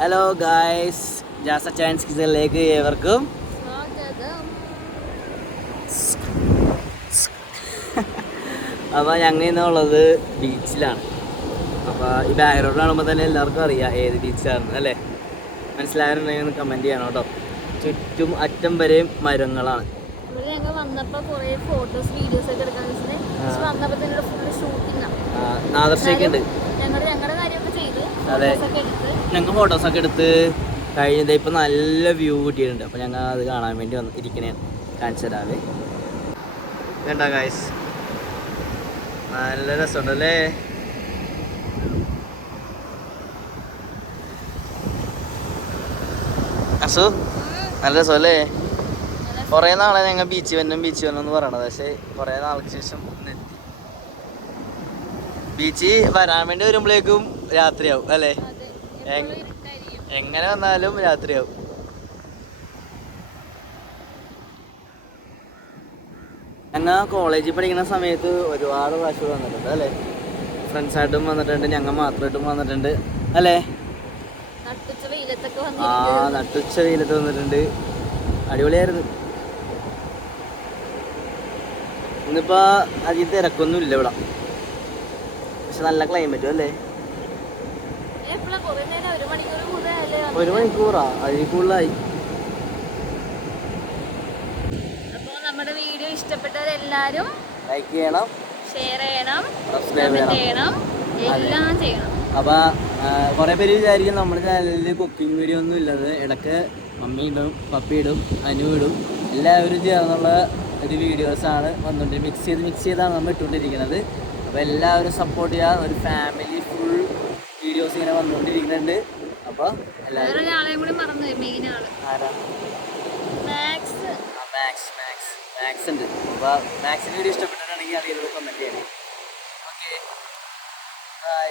Hello guys ജാസ ചാൻസ് കിസിലേക്ക് ഏവർക്കും. അപ്പോൾ ഞങ്ങൾ ഇന്നുള്ളത് ബീച്ചിലാണ് അപ്പോൾ ഈ ബാക്ക്ഗ്രൗണ്ട് കാണുമ്പോൾ തന്നെ എല്ലാവർക്കും അറിയാം ഏത് ബീച്ചാണ് അല്ലേ? മനസ്സിലായിട്ടുണ്ടെങ്കിൽ ഒന്ന് കമന്റ് ചെയ്യണം കേട്ടോ. ചുറ്റും അറ്റം വരെയും മരങ്ങളാണ്. നാദർശയൊക്കെ ഉണ്ട് ഞങ്ങൾ ഞങ്ങളുടെ കാര്യമൊക്കെ ചെയ്ത് അതെ. ഞങ്ങൾ ഫോട്ടോസൊക്കെ എടുത്ത് കഴിഞ്ഞത് ഇപ്പം നല്ല വ്യൂ കിട്ടിയിട്ടുണ്ട്. അപ്പോൾ ഞങ്ങൾ അത് കാണാൻ വേണ്ടി വന്ന് ഇരിക്കണേ. കാണിച്ചു തരാവേ. വേണ്ട ഗായ്സ് നല്ല രസമുണ്ടല്ലേ അസു നല്ല രസമല്ലേ? കുറേ നാളെ ഞങ്ങൾ ബീച്ച് വന്നും ബീച്ച് വന്നും എന്ന് പറയണത്. പക്ഷേ കുറേ നാൾക്ക് ശേഷം എത്തി ബീച്ച് വരാൻ വേണ്ടി വരുമ്പോഴേക്കും രാത്രിയാവും അല്ലേ? എങ്ങനെ വന്നാലും രാത്രിയാവും. ഞങ്ങൾ കോളേജിൽ പഠിക്കുന്ന സമയത്ത് ഒരുപാട് പ്രാവശ്യം വന്നിട്ടുണ്ട് അല്ലേ? ഫ്രണ്ട്സായിട്ടും വന്നിട്ടുണ്ട് ഞങ്ങൾ മാത്രമായിട്ടും വന്നിട്ടുണ്ട് അല്ലേ? ആ നട്ടുച്ച വെയിലത്ത് വന്നിട്ടുണ്ട്. അടിപൊളിയായിരുന്നു. ഇന്നിപ്പോ അധികം തിരക്കൊന്നും ഇല്ല ഇവിടെ. പക്ഷെ നല്ല ക്ലൈമറ്റും അല്ലേ? ഒരു മണിക്കൂറാ? അതിൽ കൂടുതലായി. അപ്പോൾ നമ്മുടെ വീഡിയോ ഇഷ്ടപ്പെട്ടവരെല്ലാരും ലൈക്ക് ചെയ്യണം. ഷെയർ ചെയ്യണം സബ്സ്ക്രൈബ് ചെയ്യണം. എല്ലാം ചെയ്യണം. അപ്പൊ കുറെ പേര് വിചാരിക്കും നമ്മുടെ ചാനലിൽ കുക്കിംഗ് വീഡിയോ ഒന്നും ഇല്ലത്. ഇടയ്ക്ക് മമ്മി ഇടും പപ്പി ഇടും അനു ഇടും. എല്ലാവരും ചേർന്നുള്ള ഒരു വീഡിയോസാണ് ആണ് വന്നുകൊണ്ട് മിക്സ് ചെയ്ത് മിക്സ് ചെയ്താണ് നമ്മൾ ഇട്ടുകൊണ്ടിരിക്കുന്നത്. അപ്പോൾ എല്ലാവരും സപ്പോർട്ട് ചെയ്യുക ഒരു ഫാമിലി ഫുൾ വീഡിയോസ് ഇങ്ങനെ വന്നുകൊണ്ടിരിക്കുന്നുണ്ട് അപ്പോൾ എല്ലാവരും മാക്സ്. മാക്സ് മാക്സ് ഉണ്ട്. അപ്പോൾ മാക്സിന് വീഡിയോ ഇഷ്ടപ്പെട്ടിട്ടുണ്ടെങ്കിൽ അറിയുന്നത് കമന്റ് ചെയ്യണം. Okay bye